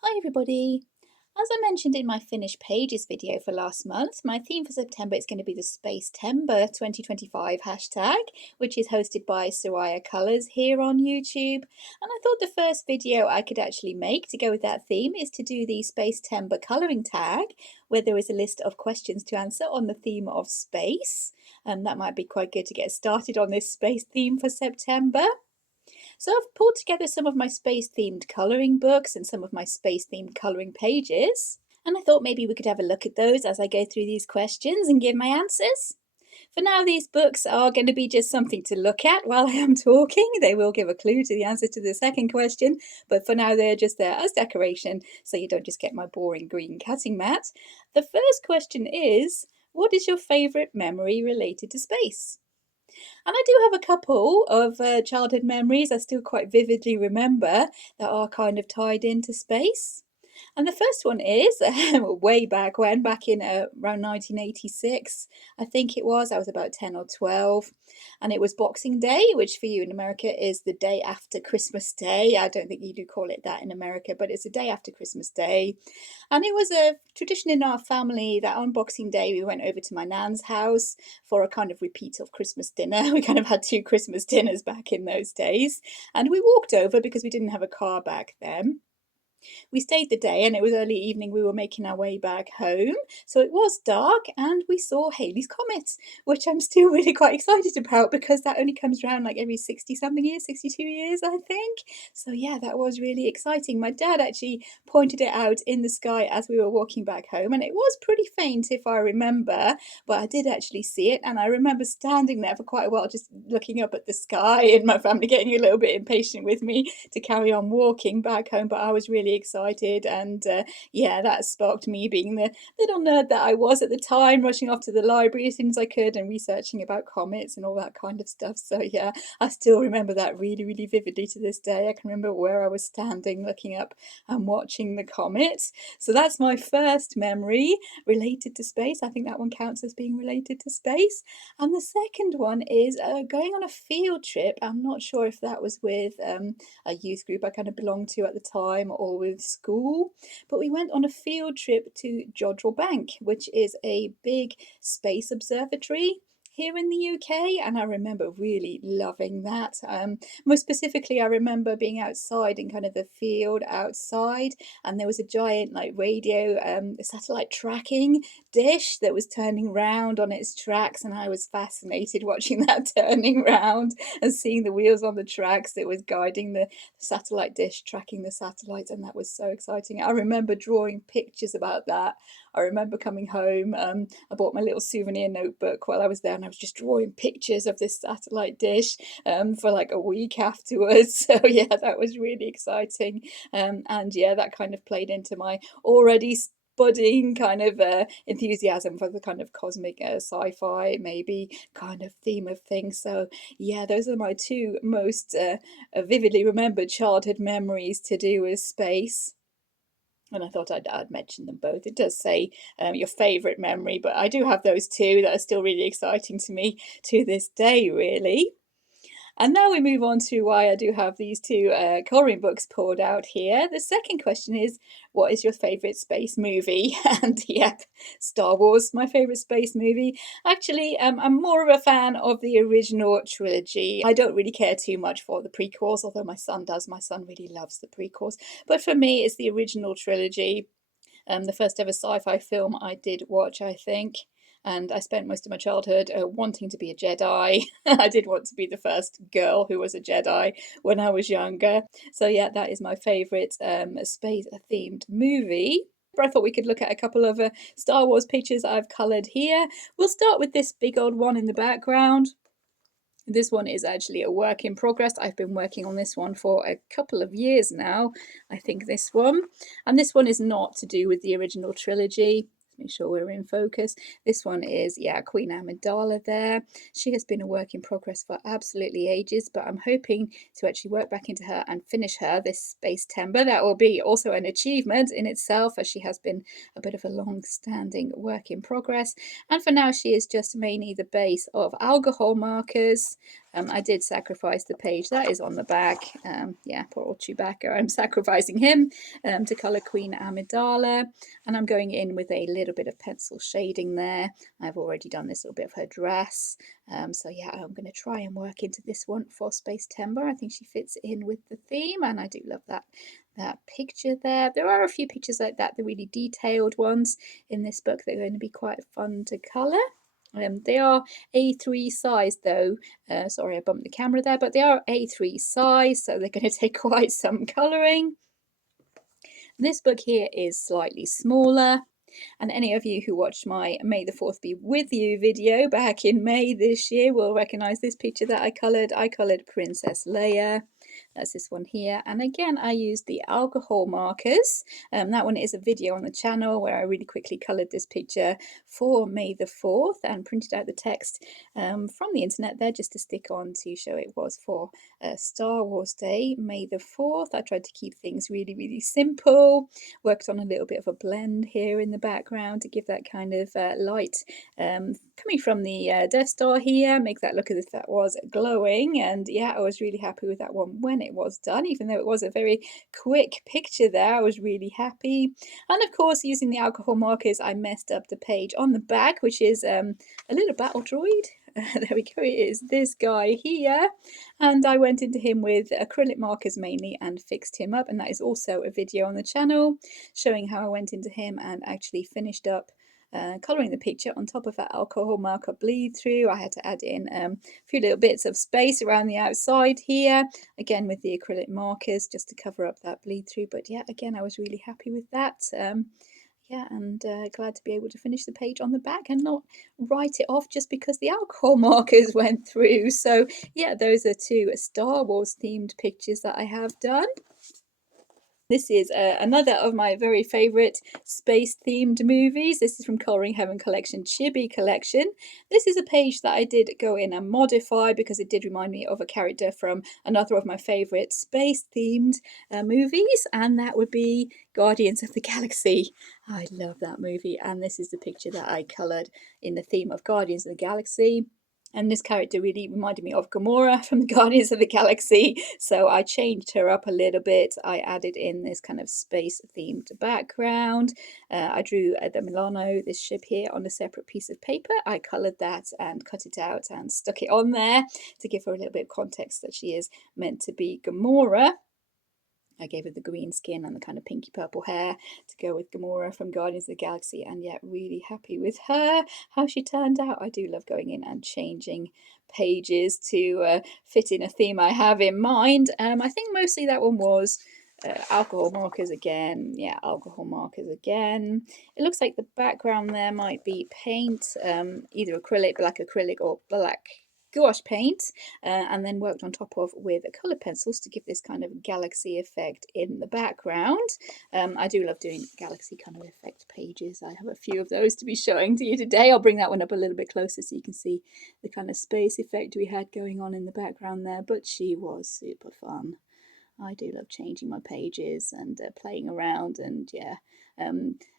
Hi everybody! As I mentioned in my finished pages video for last month, my theme for September is going to be the spacetember 2025 hashtag, which is hosted by Soraya Colours here on YouTube. And I thought the first video I could actually make to go with that theme is to do the spacetember colouring tag, where there is a list of questions to answer on the theme of space. That might be quite good to get started on this space theme for September. So I've pulled together some of my space-themed colouring books and some of my space-themed colouring pages. And I thought maybe we could have a look at those as I go through these questions and give my answers. For now, these books are going to be just something to look at while I am talking. They will give a clue to the answer to the second question, but for now they're just there as decoration, so you don't just get my boring green cutting mat. The first question is, what is your favourite memory related to space? And I do have a couple of childhood memories I still quite vividly remember that are kind of tied into space. And the first one is way back when, back in around 1986, I think it was. I was about 10 or 12. And it was Boxing Day, which for you in America is the day after Christmas Day. I don't think you do call it that in America, but it's the day after Christmas Day. And it was a tradition in our family that on Boxing Day we went over to my nan's house for a kind of repeat of Christmas dinner. We kind of had two Christmas dinners back in those days. And we walked over because we didn't have a car back then. We stayed the day and it was early evening. We were making our way back home. So it was dark and we saw Halley's Comet, which I'm still really quite excited about because that only comes around like every 60 something years, 62 years, I think. So yeah, that was really exciting. My dad actually pointed it out in the sky as we were walking back home, and it was pretty faint if I remember, but I did actually see it. And I remember standing there for quite a while just looking up at the sky and my family getting a little bit impatient with me to carry on walking back home, but I was really excited. And yeah, that sparked me being the little nerd that I was at the time, rushing off to the library as soon as I could and researching about comets and all that kind of stuff. So yeah, I still remember that really, really vividly to this day. I can remember where I was standing looking up and watching the comet. So that's my first memory related to space. I think that one counts as being related to space. And the second one is going on a field trip. I'm not sure if that was with a youth group I kind of belonged to at the time or with school, but we went on a field trip to Jodrell Bank, which is a big space observatory here in the UK, and I remember really loving that. Most specifically, I remember being outside in kind of the field outside, and there was a giant like radio satellite tracking dish that was turning round on its tracks, and I was fascinated watching that turning round and seeing the wheels on the tracks that was guiding the satellite dish, tracking the satellites, and that was so exciting. I remember drawing pictures about that. I remember coming home. I bought my little souvenir notebook while I was there, and I was just drawing pictures of this satellite dish for like a week afterwards. So yeah, that was really exciting. And yeah, that kind of played into my already budding kind of enthusiasm for the kind of cosmic sci-fi maybe kind of theme of things. So yeah, those are my two most vividly remembered childhood memories to do with space. And I thought I'd mention them both. It does say your favourite memory, but I do have those two that are still really exciting to me to this day, really. And now we move on to why I do have these two colouring books poured out here. The second question is, what is your favourite space movie? And yep, Star Wars, my favourite space movie. Actually, I'm more of a fan of the original trilogy. I don't really care too much for the prequels, although my son does. My son really loves the prequels. But for me, it's the original trilogy. The first ever sci-fi film I did watch, I think. And I spent most of my childhood wanting to be a Jedi. I did want to be the first girl who was a Jedi when I was younger. So yeah, that is my favourite space-themed movie. But I thought we could look at a couple of Star Wars pictures I've coloured here. We'll start with this big old one in the background. This one is actually a work in progress. I've been working on this one for a couple of years now, I think this one. And this one is not to do with the original trilogy. Make sure we're in focus. This one is, yeah, Queen Amidala there. She has been a work in progress for absolutely ages, but I'm hoping to actually work back into her and finish her this spacetember. That will be also an achievement in itself, as she has been a bit of a long-standing work in progress. And for now, she is just mainly the base of alcohol markers. I did sacrifice the page that is on the back. Yeah, poor old Chewbacca. I'm sacrificing him to colour Queen Amidala, and I'm going in with a little bit of pencil shading there. I've already done this little bit of her dress. So yeah, I'm going to try and work into this one for spacetember. I think she fits in with the theme, and I do love that picture there. There are a few pictures like that, the really detailed ones in this book that are going to be quite fun to colour. They are A3 size though. Sorry, I bumped the camera there, but they are A3 size, so they're going to take quite some colouring. This book here is slightly smaller. And any of you who watched my May the 4th be with you video back in May this year will recognise this picture that I coloured. I coloured Princess Leia. That's this one here. And again, I used the alcohol markers. That one is a video on the channel where I really quickly coloured this picture for May the 4th and printed out the text from the internet there just to stick on to show it was for Star Wars Day, May the 4th. I tried to keep things really, really simple. Worked on a little bit of a blend here in the background to give that kind of light coming from the Death Star here, make that look as if that was glowing. And yeah, I was really happy with that one when it was done, even though it was a very quick picture there. I was really happy. And of course, using the alcohol markers, I messed up the page on the back, which is a little battle droid. There we go, it is this guy here, and I went into him with acrylic markers mainly and fixed him up, and that is also a video on the channel showing how I went into him and actually finished up colouring the picture on top of that alcohol marker bleed through. I had to add in a few little bits of space around the outside here, again with the acrylic markers just to cover up that bleed through. But yeah, again, I was really happy with that. Yeah, and glad to be able to finish the page on the back and not write it off just because the alcohol markers went through. So yeah, those are two Star Wars themed pictures that I have done. This is another of my very favourite space-themed movies. This is from Colouring Heaven Collection, Chibi Collection. This is a page that I did go in and modify because it did remind me of a character from another of my favourite space-themed movies, and that would be Guardians of the Galaxy. I love that movie, and this is the picture that I coloured in the theme of Guardians of the Galaxy. And this character really reminded me of Gamora from the Guardians of the Galaxy, so I changed her up a little bit. I added in this kind of space-themed background. I drew the Milano, this ship here, on a separate piece of paper. I coloured that and cut it out and stuck it on there to give her a little bit of context that she is meant to be Gamora. I gave her the green skin and the kind of pinky purple hair to go with Gamora from Guardians of the Galaxy, and yet really happy with her, how she turned out. I do love going in and changing pages to fit in a theme I have in mind. I think mostly that one was alcohol markers again. Yeah, alcohol markers again. It looks like the background there might be paint, either acrylic, black acrylic, or black gouache paint, and then worked on top of with colour pencils to give this kind of galaxy effect in the background. I do love doing galaxy kind of effect pages. I have a few of those to be showing to you today. I'll bring that one up a little bit closer so you can see the kind of space effect we had going on in the background there, but she was super fun. I do love changing my pages and playing around, and yeah,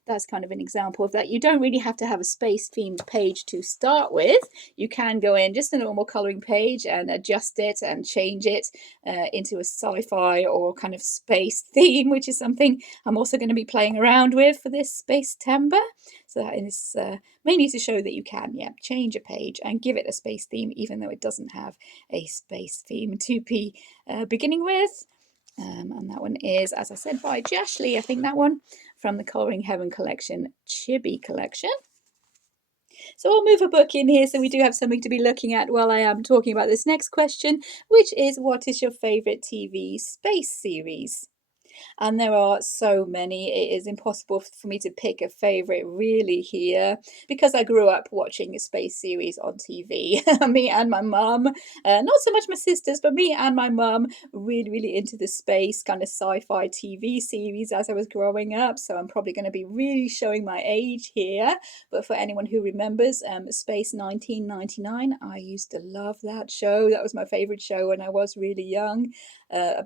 that's kind of an example of that. You don't really have to have a space themed page to start with. You can go in just a normal colouring page and adjust it and change it into a sci-fi or kind of space theme, which is something I'm also going to be playing around with for this spacetember. So that is mainly to show that you can, yeah, change a page and give it a space theme, even though it doesn't have a space theme to be beginning with. And that one is, as I said, by Jashley. I think that one from the Colouring Heaven Collection, Chibi Collection. So I'll move a book in here so we do have something to be looking at while I am talking about this next question, which is, what is your favourite TV space series? And there are so many, it is impossible for me to pick a favourite really here, because I grew up watching a space series on TV. Me and my mum, not so much my sisters, but me and my mum really into the space kind of sci-fi TV series as I was growing up. So I'm probably going to be really showing my age here, but for anyone who remembers Space 1999, I used to love that show. That was my favourite show when I was really young.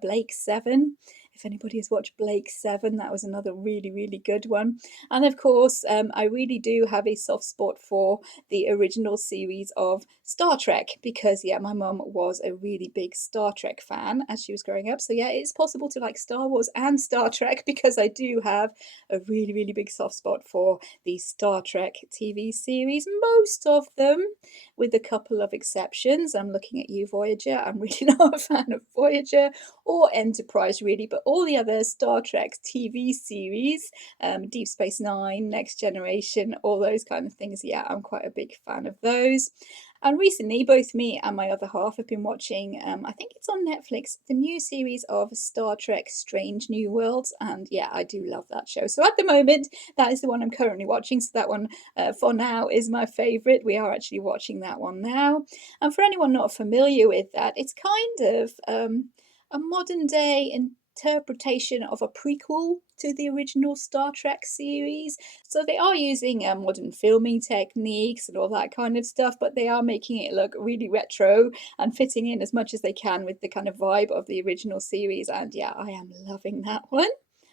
Blake 7. If anybody has watched Blake 7, that was another really good one. And of course, I really do have a soft spot for the original series of Star Trek, because yeah, my mum was a really big Star Trek fan as she was growing up. So yeah, it's possible to like Star Wars and Star Trek because I do have a really, really big soft spot for the Star Trek TV series, most of them, with a couple of exceptions. I'm looking at you, Voyager. I'm really not a fan of Voyager or Enterprise, really, but all the other Star Trek TV series, Deep Space Nine, Next Generation, all those kind of things. Yeah, I'm quite a big fan of those. And recently, both me and my other half have been watching, I think it's on Netflix, the new series of Star Trek Strange New Worlds. And yeah, I do love that show. So at the moment, that is the one I'm currently watching. So that one, for now, is my favourite. We are actually watching that one now. And for anyone not familiar with that, it's kind of a modern day interpretation of a prequel to the original Star Trek series. So they are using modern filming techniques and all that kind of stuff, but they are making it look really retro and fitting in as much as they can with the kind of vibe of the original series. And yeah, I am loving that one.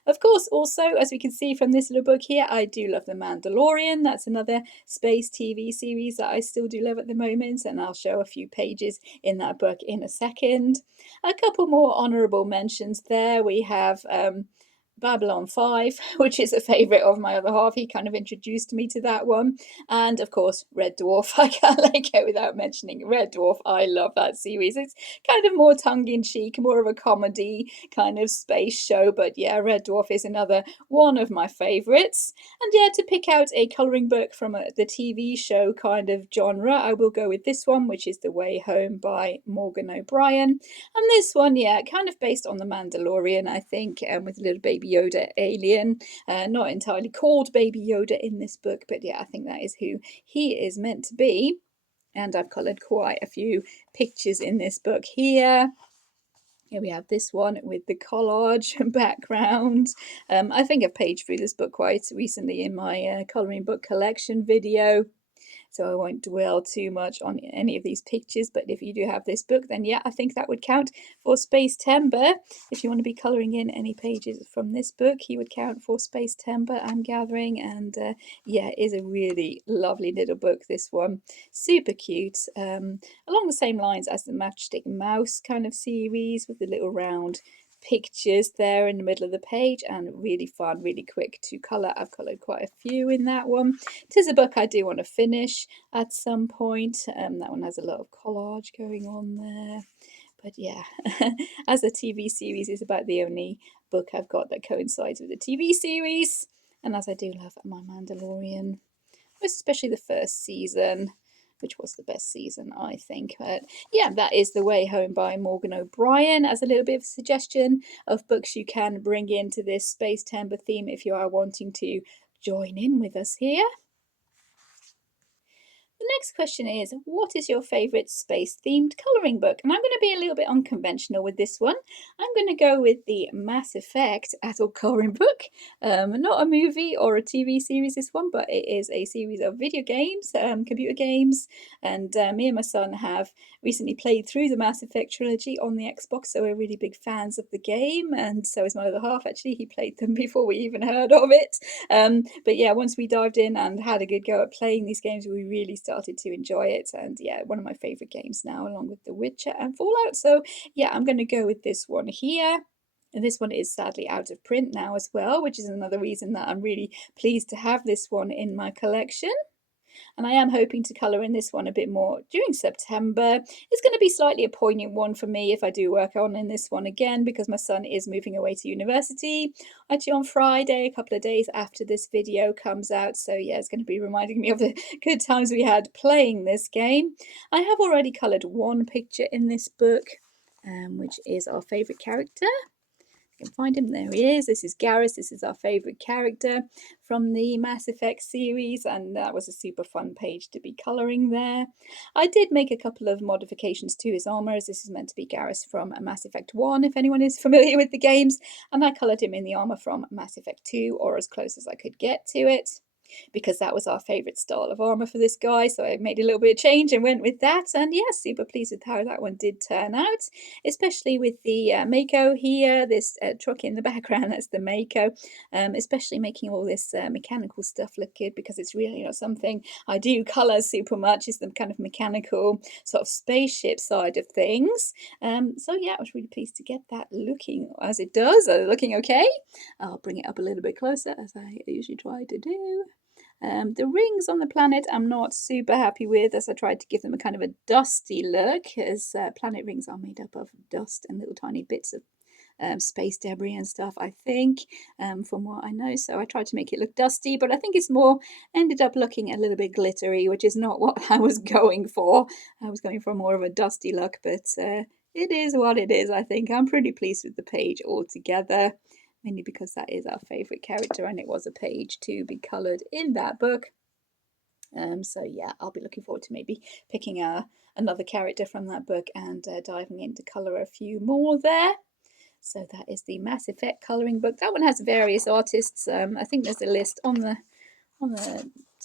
Of course, also, as we can see from this little book here, I do love The Mandalorian. That's another space TV series that I still do love at the moment, and I'll show a few pages in that book in a second. A couple more honourable mentions there. We have Babylon 5, which is a favourite of my other half. He kind of introduced me to that one. And of course, Red Dwarf. I can't let go without mentioning Red Dwarf. I love that series. It's kind of more tongue-in-cheek, more of a comedy kind of space show. But yeah, Red Dwarf is another one of my favourites. And yeah, to pick out a colouring book from the TV show kind of genre, I will go with this one, which is The Way Home by Morgan O'Brien. And this one, yeah, kind of based on The Mandalorian, I think, with a little baby Yoda alien. Not entirely called Baby Yoda in this book, but yeah, I think that is who he is meant to be. And I've coloured quite a few pictures in this book here. Here we have this one with the collage background. I think I've paged through this book quite recently in my colouring book collection video, so I won't dwell too much on any of these pictures. But if you do have this book, then yeah, I think that would count for spacetember. If you want to be colouring in any pages from this book, he would count for spacetember, I'm gathering. And yeah, it is a really lovely little book, this one. Super cute. Along the same lines as the Matchstick Mouse kind of series, with the little round pictures there in the middle of the page, and really fun, really quick to colour. I've coloured quite a few in that one. Tis a book I do want to finish at some point. That one has a lot of collage going on there. But yeah, as the TV series is about the only book I've got that coincides with the TV series, and as I do love My Mandalorian, most especially the first season, which was the best season, I think. But yeah, that is The Way Home by Morgan O'Brien, as a little bit of a suggestion of books you can bring into this spacetember theme if you are wanting to join in with us here. The next question is, what is your favourite space-themed colouring book? And I'm going to be a little bit unconventional with this one. I'm going to go with the Mass Effect adult colouring book. Not a movie or a TV series, this one, but it is a series of video games, computer games. And me and my son have recently played through the Mass Effect trilogy on the Xbox, so we're really big fans of the game. And so is my other half, actually. He played them before we even heard of it. But yeah, once we dived in and had a good go at playing these games, we really started to enjoy it. And yeah, one of my favourite games now, along with The Witcher and Fallout. So yeah, I'm going to go with this one here. And this one is sadly out of print now as well, which is another reason that I'm really pleased to have this one in my collection. And I am hoping to colour in this one a bit more during September. It's going to be slightly a poignant one for me if I do work on in this one again, because my son is moving away to university actually on Friday, a couple of days after this video comes out. So yeah, it's going to be reminding me of the good times we had playing this game. I have already coloured one picture in this book, which is our favourite character. Can find him. There he is. This is Garrus. This is our favourite character from the Mass Effect series, and that was a super fun page to be colouring there. I did make a couple of modifications to his armour, as this is meant to be Garrus from Mass Effect 1, if anyone is familiar with the games, and I coloured him in the armour from Mass Effect 2, or as close as I could get to it. because that was our favourite style of armour for this guy. So I made a little bit of change and went with that. And yeah, super pleased with how that one did turn out, especially with the Mako here, this truck in the background, that's the Mako, especially making all this mechanical stuff look good, because it's really not something I do colour super much, is the kind of mechanical sort of spaceship side of things. So yeah, I was really pleased to get that looking as it does, looking okay. I'll bring it up a little bit closer, as I usually try to do. The rings on the planet I'm not super happy with, as I tried to give them a kind of a dusty look, as planet rings are made up of dust and little tiny bits of space debris and stuff, I think, from what I know. So I tried to make it look dusty, but I think it's more ended up looking a little bit glittery, which is not what I was going for. I was going for more of a dusty look, but it is what it is, I think. I'm pretty pleased with the page altogether, mainly because that is our favourite character and it was a page to be coloured in that book. So yeah, I'll be looking forward to maybe picking another character from that book and diving in to colour a few more there. So that is the Mass Effect colouring book. That one has various artists. I think there's a list on the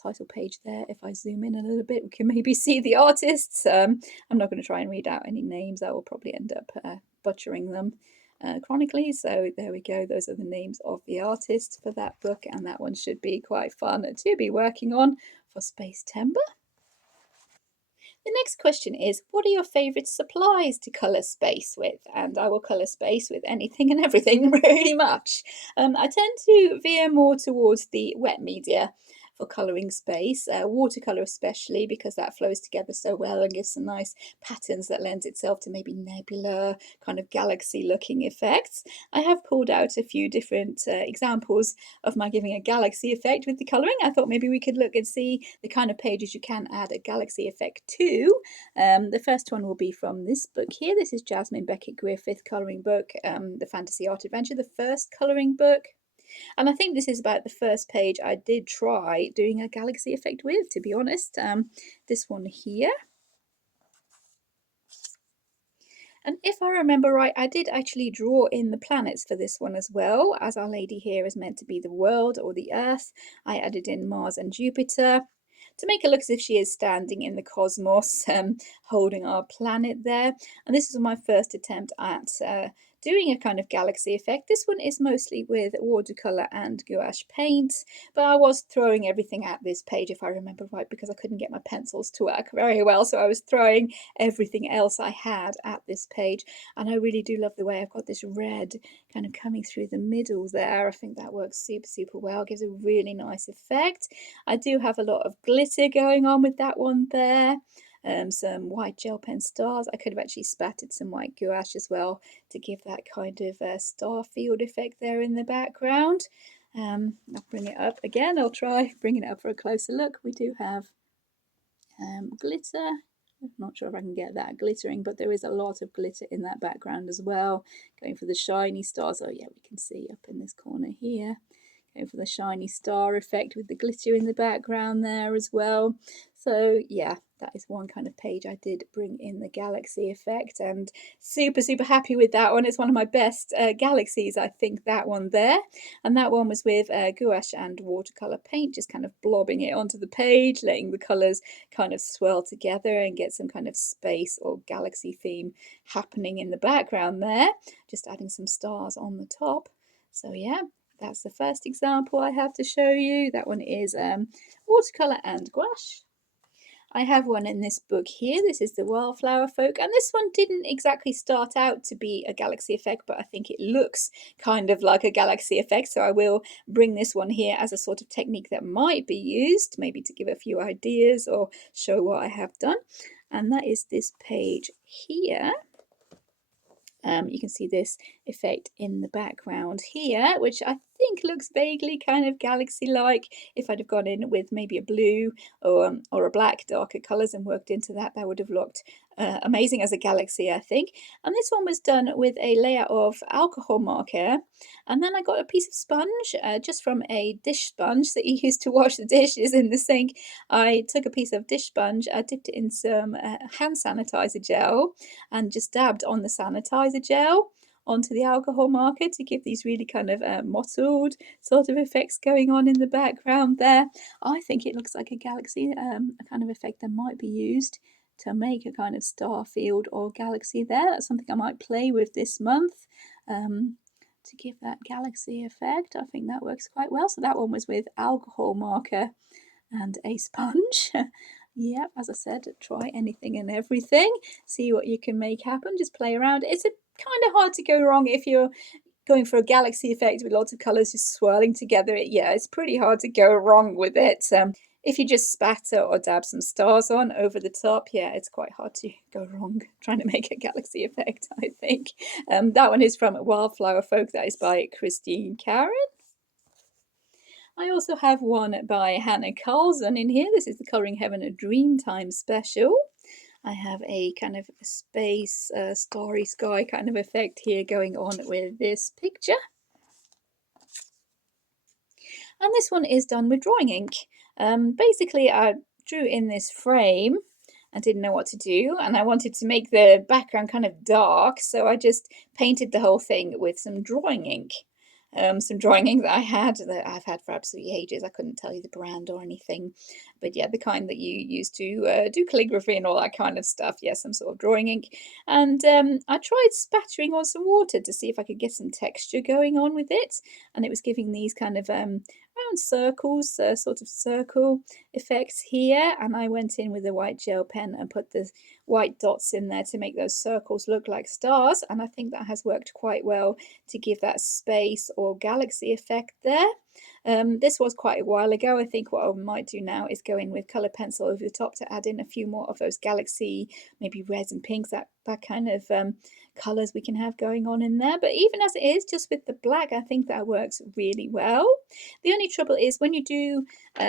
title page there. If I zoom in a little bit, we can maybe see the artists. I'm not going to try and read out any names. I will probably end up butchering them chronically. So there we go. Those are the names of the artists for that book, and that one should be quite fun to be working on for Spacetember. The next question is, what are your favourite supplies to colour space with? And I will colour space with anything and everything, really much. I tend to veer more towards the wet media for colouring space, watercolour especially, because that flows together so well and gives some nice patterns that lends itself to maybe nebula, kind of galaxy looking effects. I have pulled out a few different examples of my giving a galaxy effect with the colouring. I thought maybe we could look and see the kind of pages you can add a galaxy effect to. The first one will be from this book here. This is Jasmine Beckett Griffith colouring book, the Fantasy Art Adventure, the first colouring book. And I think this is about the first page I did try doing a galaxy effect with, to be honest. This one here. And if I remember right, I did actually draw in the planets for this one as well, as Our Lady here is meant to be the world or the Earth. I added in Mars and Jupiter to make it look as if she is standing in the cosmos, holding our planet there. And this is my first attempt at doing a kind of galaxy effect. This one is mostly with watercolour and gouache paint, but I was throwing everything at this page, if I remember right, because I couldn't get my pencils to work very well. So I was throwing everything else I had at this page. And I really do love the way I've got this red kind of coming through the middle there. I think that works super, super well. It gives a really nice effect. I do have a lot of glitter going on with that one there. Some white gel pen stars. I could have actually spattered some white gouache as well to give that kind of star field effect there in the background. I'll bring it up again. I'll try bringing it up for a closer look. We do have glitter. I'm not sure if I can get that glittering, but there is a lot of glitter in that background as well. Going for the shiny stars. Oh yeah, we can see up in this corner here. Going for the shiny star effect with the glitter in the background there as well. So yeah, that is one kind of page I did bring in the galaxy effect, and super, super happy with that one. It's one of my best galaxies, I think, that one there. And that one was with gouache and watercolour paint, just kind of blobbing it onto the page, letting the colours kind of swirl together and get some kind of space or galaxy theme happening in the background there. Just adding some stars on the top. So yeah, that's the first example I have to show you. That one is watercolour and gouache. I have one in this book here. This is the Wildflower Folk, and this one didn't exactly start out to be a galaxy effect, but I think it looks kind of like a galaxy effect, so I will bring this one here as a sort of technique that might be used, maybe to give a few ideas or show what I have done. And that is this page here. You can see this effect in the background here, which I think looks vaguely kind of galaxy-like. If I'd have gone in with maybe a blue or a black darker colours and worked into that, that would have looked amazing as a galaxy, I think. And this one was done with a layer of alcohol marker, and then I got a piece of sponge, just from a dish sponge that you use to wash the dishes in the sink. I took a piece of dish sponge, I dipped it in some hand sanitizer gel, and just dabbed on the sanitizer gel onto the alcohol marker to give these really kind of mottled sort of effects going on in the background there. I think it looks like a galaxy, a kind of effect that might be used to make a kind of star field or galaxy there. That's something I might play with this month. To give that galaxy effect. I think that works quite well. So that one was with alcohol marker and a sponge. Yep, as I said, try anything and everything. See what you can make happen. Just play around. It's a kind of hard to go wrong if you're going for a galaxy effect with lots of colours just swirling together. Yeah, it's pretty hard to go wrong with it. If you just spatter or dab some stars on over the top, yeah, it's quite hard to go wrong trying to make a galaxy effect, I think. That one is from Wildflower Folk. That is by Christine Karen. I also have one by Hannah Carlson in here. This is the Colouring Heaven a Dreamtime special. I have a kind of space, starry sky kind of effect here going on with this picture. And this one is done with drawing ink. Basically, I drew in this frame and didn't know what to do, and I wanted to make the background kind of dark, so I just painted the whole thing with some drawing ink. Some drawing ink that I've had for absolutely ages. I couldn't tell you the brand or anything, but yeah, the kind that you use to do calligraphy and all that kind of stuff. Yeah, some sort of drawing ink. And I tried spattering on some water to see if I could get some texture going on with it, and it was giving these kind of round circles, sort of circle effects here. And I went in with a white gel pen and put the white dots in there to make those circles look like stars, and I think that has worked quite well to give that space or galaxy effect there. This was quite a while ago. I think what I might do now is go in with colour pencil over the top to add in a few more of those galaxy, maybe reds and pinks, that kind of colours we can have going on in there. But even as it is, just with the black, I think that works really well. The only trouble is when you do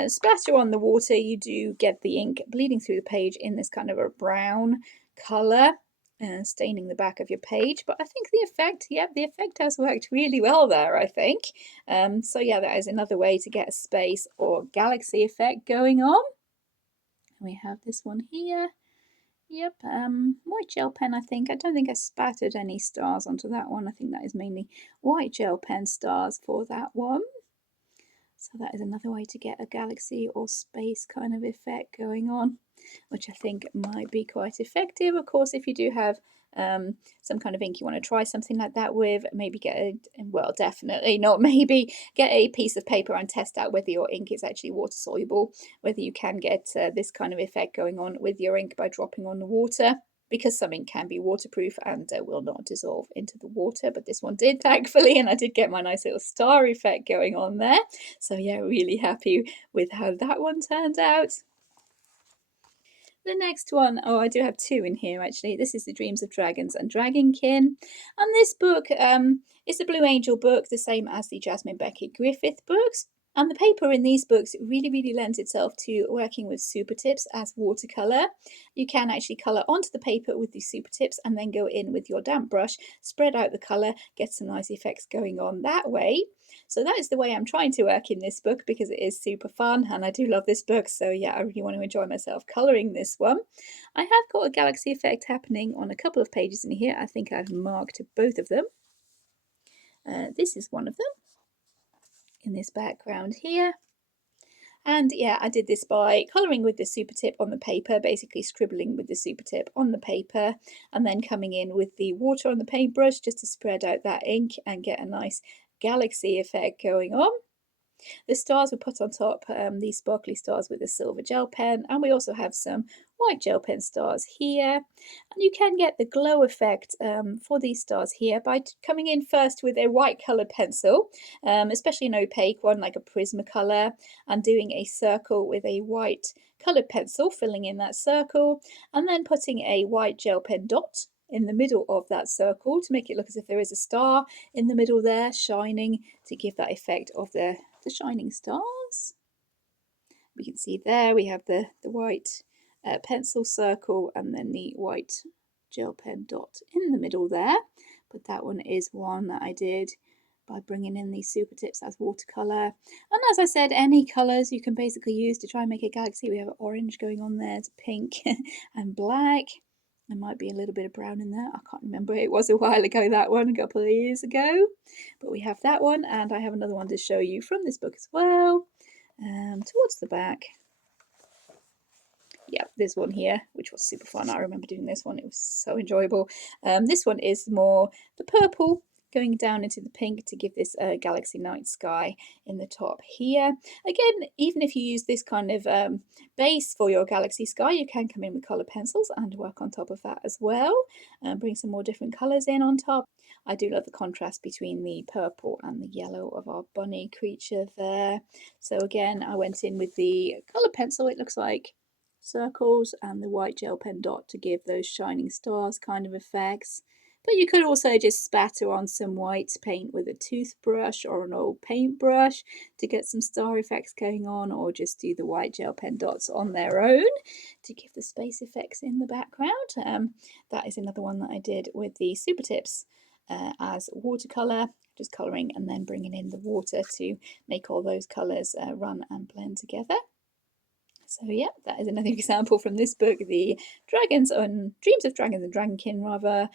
splatter on the water, you do get the ink bleeding through the page in this kind of a brown colour, staining the back of your page. But I think the effect has worked really well there, I think. So yeah, that is another way to get a space or galaxy effect going on. We have this one here. Yep, white gel pen, I think. I don't think I spattered any stars onto that one. I think that is mainly white gel pen stars for that one. So that is another way to get a galaxy or space kind of effect going on, which I think might be quite effective. Of course, if you do have some kind of ink you want to try something like that with, maybe definitely not maybe, get a piece of paper and test out whether your ink is actually water soluble, whether you can get this kind of effect going on with your ink by dropping on the water, because some ink can be waterproof and will not dissolve into the water, but this one did, thankfully, and I did get my nice little star effect going on there. So yeah, really happy with how that one turned out. The next one, oh, I do have two in here actually. This is The Dreams of Dragons and Dragonkin. And this book is the Blue Angel book, the same as the Jasmine Beckett Griffith books. And the paper in these books really lends itself to working with super tips as watercolour. You can actually colour onto the paper with these super tips and then go in with your damp brush, spread out the colour, get some nice effects going on that way. So that is the way I'm trying to work in this book, because it is super fun and I do love this book. So yeah, I really want to enjoy myself colouring this one. I have got a galaxy effect happening on a couple of pages in here. I think I've marked both of them. This is one of them in this background here. And yeah, I did this by colouring with the super tip on the paper, basically scribbling with the super tip on the paper, and then coming in with the water on the paintbrush just to spread out that ink and get a nice galaxy effect going on. The stars were put on top, these sparkly stars with a silver gel pen, and we also have some white gel pen stars here. And you can get the glow effect for these stars here by coming in first with a white coloured pencil, especially an opaque one like a Prismacolor, and doing a circle with a white coloured pencil, filling in that circle, and then putting a white gel pen dot in the middle of that circle to make it look as if there is a star in the middle there shining, to give that effect of the shining stars. We can see there we have the white pencil circle and then the white gel pen dot in the middle there. But that one is one that I did by bringing in these super tips as watercolour. And as I said, any colours you can basically use to try and make a galaxy. We have orange going on there, it's pink and black. There might be a little bit of brown in there. I can't remember. It was a while ago, that one, a couple of years ago. But we have that one, and I have another one to show you from this book as well. Towards the back. Yeah, this one here, which was super fun. I remember doing this one. It was so enjoyable. This one is more the purple going down into the pink to give this galaxy night sky in the top here. Again, even if you use this kind of base for your galaxy sky, you can come in with colour pencils and work on top of that as well. Bring some more different colours in on top. I do love the contrast between the purple and the yellow of our bunny creature there. So again, I went in with the colour pencil, it looks like circles, and the white gel pen dot to give those shining stars kind of effects. But you could also just spatter on some white paint with a toothbrush or an old paintbrush to get some star effects going on, or just do the white gel pen dots on their own to give the space effects in the background. That is another one that I did with the Super Tips as watercolour, just colouring and then bringing in the water to make all those colours run and blend together. So yeah, that is another example from this book, the Dragons on Dreams of Dragons and Dragonkin rather,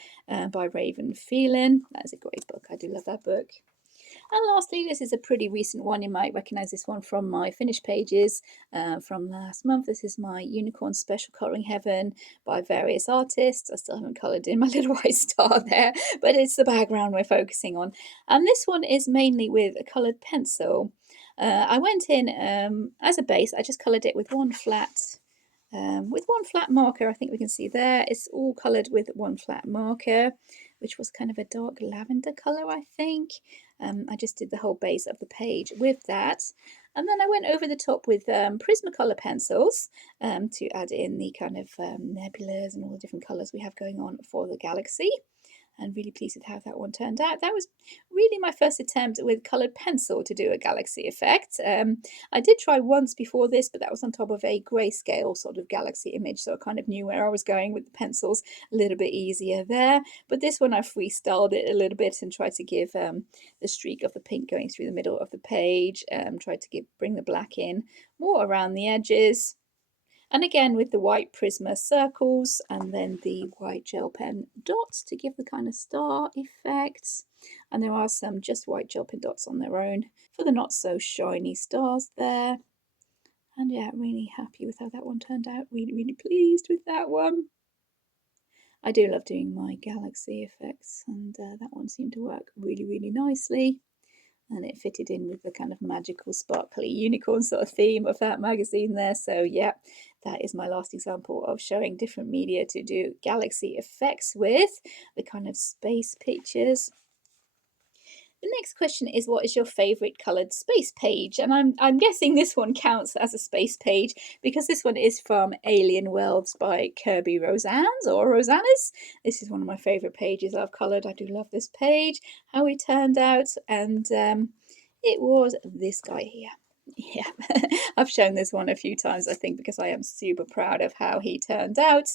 by Raven Phelan. That is a great book. I do love that book. And lastly, this is a pretty recent one. You might recognise this one from my finished pages from last month. This is my Unicorn Special Colouring Heaven by various artists. I still haven't coloured in my little white star there, but it's the background we're focusing on. And this one is mainly with a coloured pencil. I went in as a base, I just coloured it with one flat marker. I think we can see there it's all coloured with one flat marker, which was kind of a dark lavender colour, I think. I just did the whole base of the page with that, and then I went over the top with Prismacolor pencils to add in the kind of nebulas and all the different colours we have going on for the galaxy. And really pleased with how that one turned out. That was really my first attempt with coloured pencil to do a galaxy effect. I did try once before this, but that was on top of a grayscale sort of galaxy image, so I kind of knew where I was going with the pencils a little bit easier there. But this one I freestyled it a little bit and tried to give the streak of the pink going through the middle of the page, tried to bring the black in more around the edges. And again with the white Prisma circles and then the white gel pen dots to give the kind of star effects. And there are some just white gel pen dots on their own for the not so shiny stars there. And yeah, really happy with how that one turned out. Really, really pleased with that one. I do love doing my galaxy effects, and that one seemed to work really, really nicely. And it fitted in with the kind of magical, sparkly unicorn sort of theme of that magazine there. So yeah, that is my last example of showing different media to do galaxy effects with, the kind of space pictures. The next question is, what is your favourite coloured space page? And I'm guessing this one counts as a space page because this one is from Alien Worlds by Kirby Rosannes or Rosannas. This is one of my favourite pages I've coloured. I do love this page, how it turned out, and it was this guy here. Yeah, I've shown this one a few times, I think, because I am super proud of how he turned out.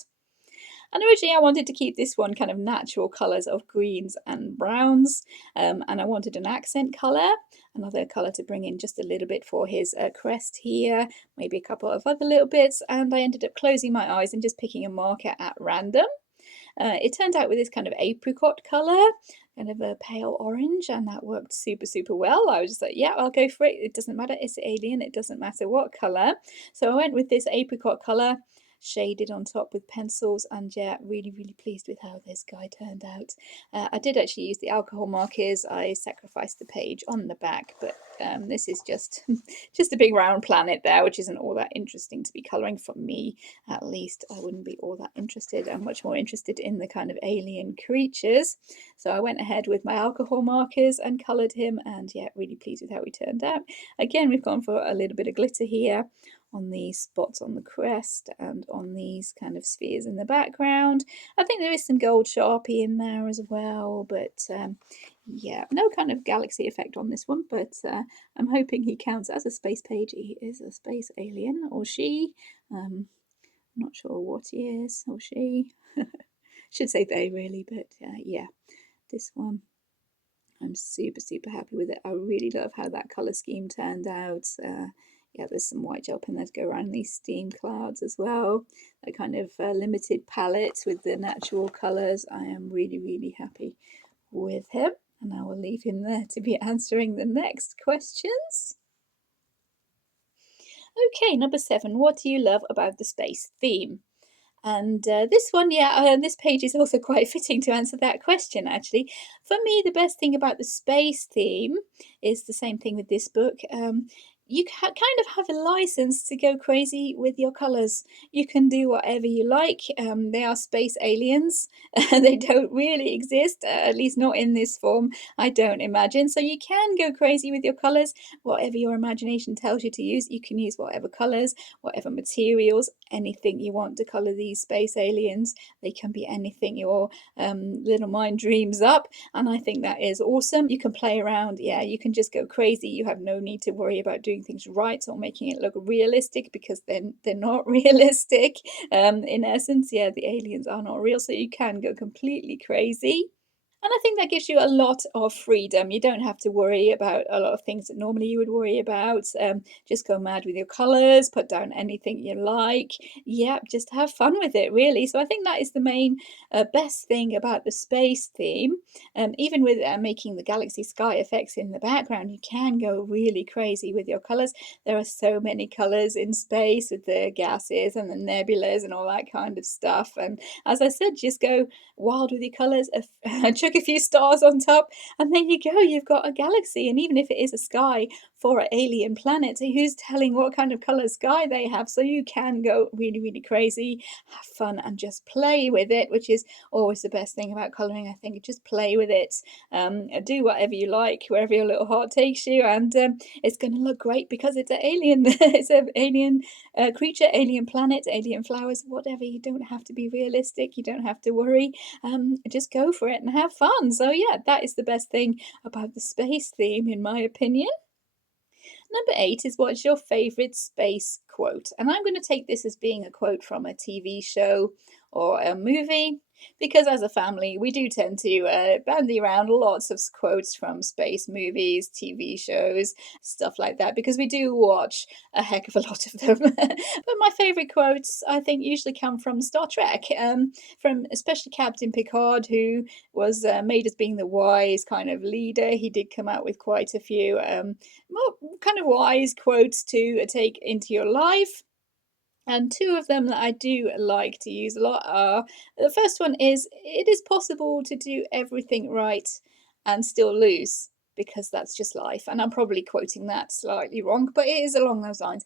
And originally I wanted to keep this one kind of natural colours of greens and browns, and I wanted an accent colour, another colour to bring in just a little bit for his crest here, maybe a couple of other little bits, and I ended up closing my eyes and just picking a marker at random. It turned out with this kind of apricot colour, kind of a pale orange, and that worked super, super well. I was just like, yeah, I'll go for it. It doesn't matter, it's alien, it doesn't matter what colour. So I went with this apricot colour, shaded on top with pencils, and yeah, really, really pleased with how this guy turned out. I did actually use the alcohol markers. I sacrificed the page on the back, but this is just just a big round planet there, which isn't all that interesting to be colouring. For me at least, I wouldn't be all that interested. I'm much more interested in the kind of alien creatures. So I went ahead with my alcohol markers and coloured him, and yeah, really pleased with how he turned out. Again, we've gone for a little bit of glitter here on these spots on the crest and on these kind of spheres in the background. I think there is some gold Sharpie in there as well, but yeah, no kind of galaxy effect on this one, but I'm hoping he counts as a space page. He is a space alien, or she. Not sure what he is, or she. Should say they really, but yeah, this one I'm super, super happy with it. I really love how that colour scheme turned out. Yeah, there's some white gel pen there to go around these steam clouds as well. A kind of limited palette with the natural colours. I am really, really happy with him. And I will leave him there to be answering the next questions. Okay, number 7. What do you love about the space theme? And this one, this page is also quite fitting to answer that question, actually. For me, the best thing about the space theme is the same thing with this book. You kind of have a license to go crazy with your colours. You can do whatever you like. They are space aliens. They don't really exist, at least not in this form, I don't imagine. So you can go crazy with your colours. Whatever your imagination tells you to use, you can use whatever colours, whatever materials, anything you want to colour these space aliens. They can be anything your little mind dreams up, and I think that is awesome. You can play around, yeah, you can just go crazy. You have no need to worry about doing things right or making it look realistic, because they're not realistic. In essence, yeah, the aliens are not real, so you can go completely crazy. And I think that gives you a lot of freedom. You don't have to worry about a lot of things that normally you would worry about. Just go mad with your colours, put down anything you like. Yeah, just have fun with it, really. So I think that is the main best thing about the space theme. Even with making the galaxy sky effects in the background, you can go really crazy with your colours. There are so many colours in space with the gases and the nebulas and all that kind of stuff. And as I said, just go wild with your colours, chuck a few stars on top, and there you go, you've got a galaxy. And even if it is a sky for an alien planet, who's telling what kind of colour sky they have? So you can go really, really crazy, have fun, and just play with it, which is always the best thing about colouring, I think. Just play with it, do whatever you like, wherever your little heart takes you, and it's going to look great because it's an alien. It's an alien creature, alien planet, alien flowers, whatever. You don't have to be realistic, you don't have to worry. Just go for it and have fun. So yeah, that is the best thing about the space theme, in my opinion. Number 8 is, what's your favourite space quote? And I'm going to take this as being a quote from a TV show or a movie, because as a family we do tend to bandy around lots of quotes from space movies, TV shows, stuff like that, because we do watch a heck of a lot of them. But my favourite quotes, I think, usually come from Star Trek, from especially Captain Picard, who was made as being the wise kind of leader. He did come out with quite a few more kind of wise quotes to take into your life. And two of them that I do like to use a lot are, the first one is, it is possible to do everything right and still lose, because that's just life. And I'm probably quoting that slightly wrong, but it is along those lines.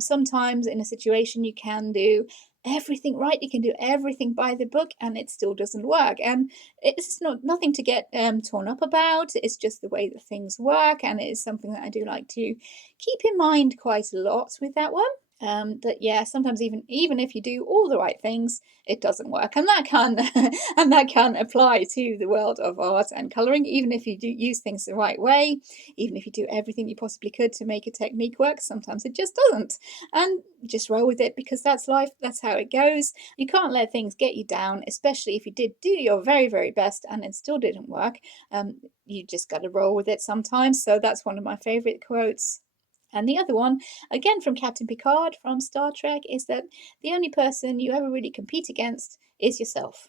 Sometimes in a situation you can do everything right, you can do everything by the book, and it still doesn't work. And it's not nothing to get torn up about. It's just the way that things work, and it is something that I do like to keep in mind quite a lot with that one. That yeah, sometimes even if you do all the right things, it doesn't work, and that can and that can apply to the world of art and colouring. Even if you do use things the right way, even if you do everything you possibly could to make a technique work, sometimes it just doesn't, and just roll with it, because that's life, that's how it goes. You can't let things get you down, especially if you did do your very, very best and it still didn't work. You just got to roll with it sometimes. So that's one of my favourite quotes. And the other one, again from Captain Picard from Star Trek, is that the only person you ever really compete against is yourself.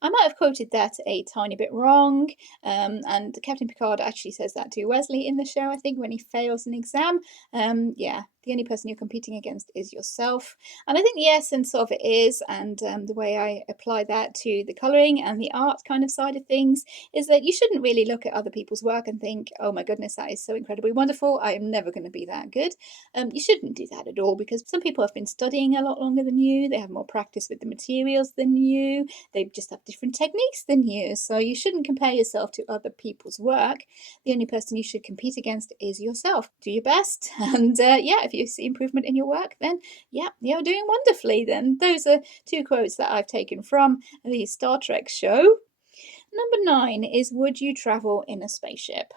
I might have quoted that a tiny bit wrong, and Captain Picard actually says that to Wesley in the show, I think, when he fails an exam. Yeah, the only person you're competing against is yourself. And I think the essence of it is, and the way I apply that to the colouring and the art kind of side of things, is that you shouldn't really look at other people's work and think, oh my goodness, that is so incredibly wonderful, I am never going to be that good. You shouldn't do that at all, because some people have been studying a lot longer than you, they have more practice with the materials than you, they just have different techniques than you. So you shouldn't compare yourself to other people's work. The only person you should compete against is yourself. Do your best, and yeah, if you see improvement in your work, then yeah, you're doing wonderfully. Then those are two quotes that I've taken from the Star Trek show. Number 9 is, would you travel in a spaceship?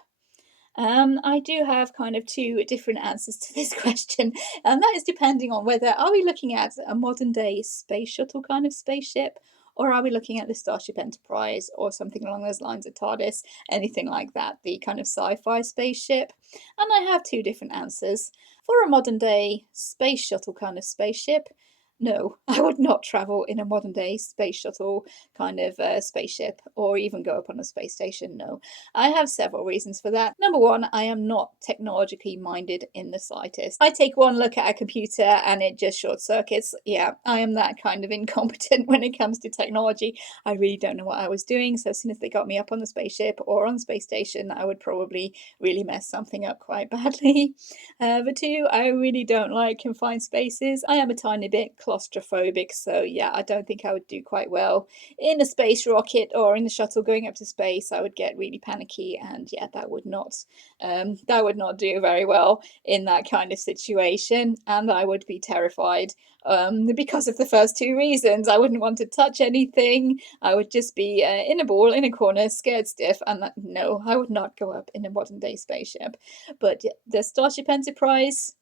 I do have kind of two different answers to this question, and that is depending on whether, are we looking at a modern day space shuttle kind of spaceship, Or are we looking at the Starship Enterprise or something along those lines, of TARDIS, anything like that, the kind of sci-fi spaceship? And I have two different answers. For a modern day space shuttle kind of spaceship, no, I would not travel in a modern day space shuttle kind of spaceship or even go up on a space station. No, I have several reasons for that. Number one, I am not technologically minded in the slightest. I take one look at a computer and it just short circuits. Yeah, I am that kind of incompetent when it comes to technology. I really don't know what I was doing. So as soon as they got me up on the spaceship or on the space station, I would probably really mess something up quite badly. But two, I really don't like confined spaces. I am a tiny bit claustrophobic, so yeah, I don't think I would do quite well in a space rocket or in the shuttle going up to space. I would get really panicky, and yeah, that would not do very well in that kind of situation, and I would be terrified. Because of the first two reasons, I wouldn't want to touch anything. I would just be in a ball in a corner, scared stiff, and no, I would not go up in a modern day spaceship. But the Starship Enterprise,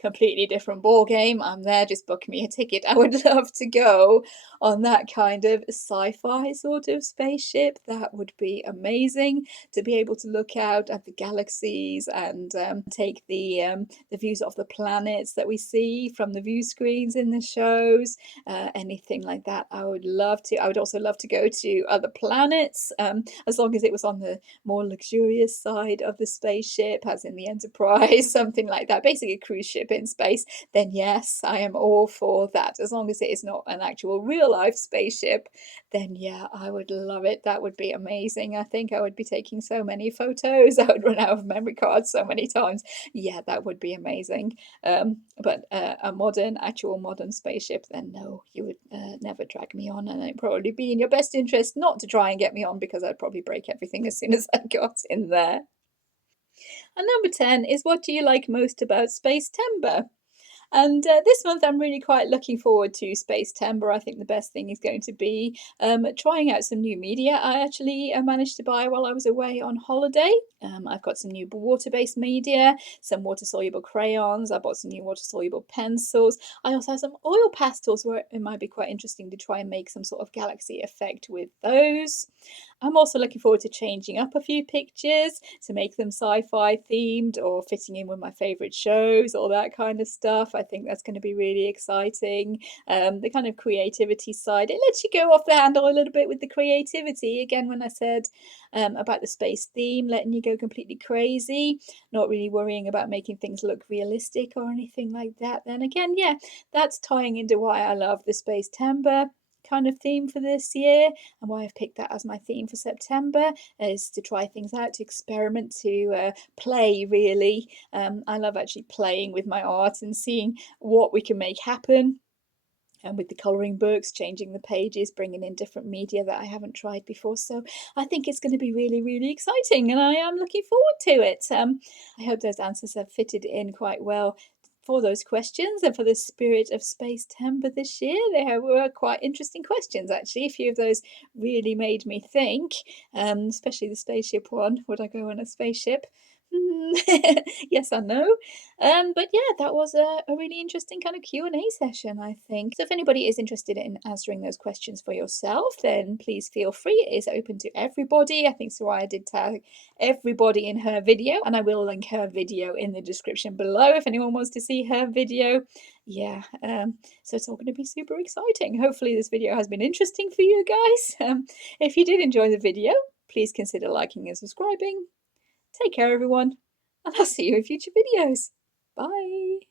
completely different ball game. I'm there, just book me a ticket. I would love to go on that kind of sci-fi sort of spaceship. That would be amazing to be able to look out at the galaxies and take the views of the planets that we see from the view screens in the shows. Anything like that, I would love to. I would also love to go to other planets, as long as it was on the more luxurious side of the spaceship, as in the Enterprise, something like that. Basically, a cruise ship in space. Then yes, I am all for that. As long as it is not an actual real life spaceship, then yeah, I would love it. That would be amazing. I think I would be taking so many photos. I would run out of memory cards so many times. Yeah, that would be amazing. But a actual modern spaceship, then no, you would never drag me on, and it'd probably be in your best interest not to try and get me on, because I'd probably break everything as soon as I got in there. And number 10 is, what do you like most about spacetember? And this month, I'm really quite looking forward to spacetember. I think the best thing is going to be trying out some new media I actually managed to buy while I was away on holiday. I've got some new water-based media, some water-soluble crayons. I bought some new water-soluble pencils. I also have some oil pastels where it might be quite interesting to try and make some sort of galaxy effect with those. I'm also looking forward to changing up a few pictures to make them sci-fi themed or fitting in with my favourite shows, all that kind of stuff. I think that's going to be really exciting. The kind of creativity side, it lets you go off the handle a little bit with the creativity. Again, when I said about the space theme, letting you go completely crazy, not really worrying about making things look realistic or anything like that. Then again, yeah, that's tying into why I love the spacetember kind of theme for this year, and why I've picked that as my theme for September is to try things out, to experiment, to play really. I love actually playing with my art and seeing what we can make happen. And with the colouring books, changing the pages, bringing in different media that I haven't tried before. So I think it's going to be really, really exciting, and I am looking forward to it. I hope those answers have fitted in quite well for those questions and for the spirit of spacetember this year. They were quite interesting questions, actually. A few of those really made me think, especially the spaceship one. Would I go on a spaceship? Yes and no. But yeah, that was a really interesting kind of Q&A session, I think. So if anybody is interested in answering those questions for yourself, then please feel free. It is open to everybody. I think Soraya did tag everybody in her video, and I will link her video in the description below if anyone wants to see her video. Yeah, so it's all going to be super exciting. Hopefully this video has been interesting for you guys. If you did enjoy the video, please consider liking and subscribing. Take care, everyone, and I'll see you in future videos. Bye.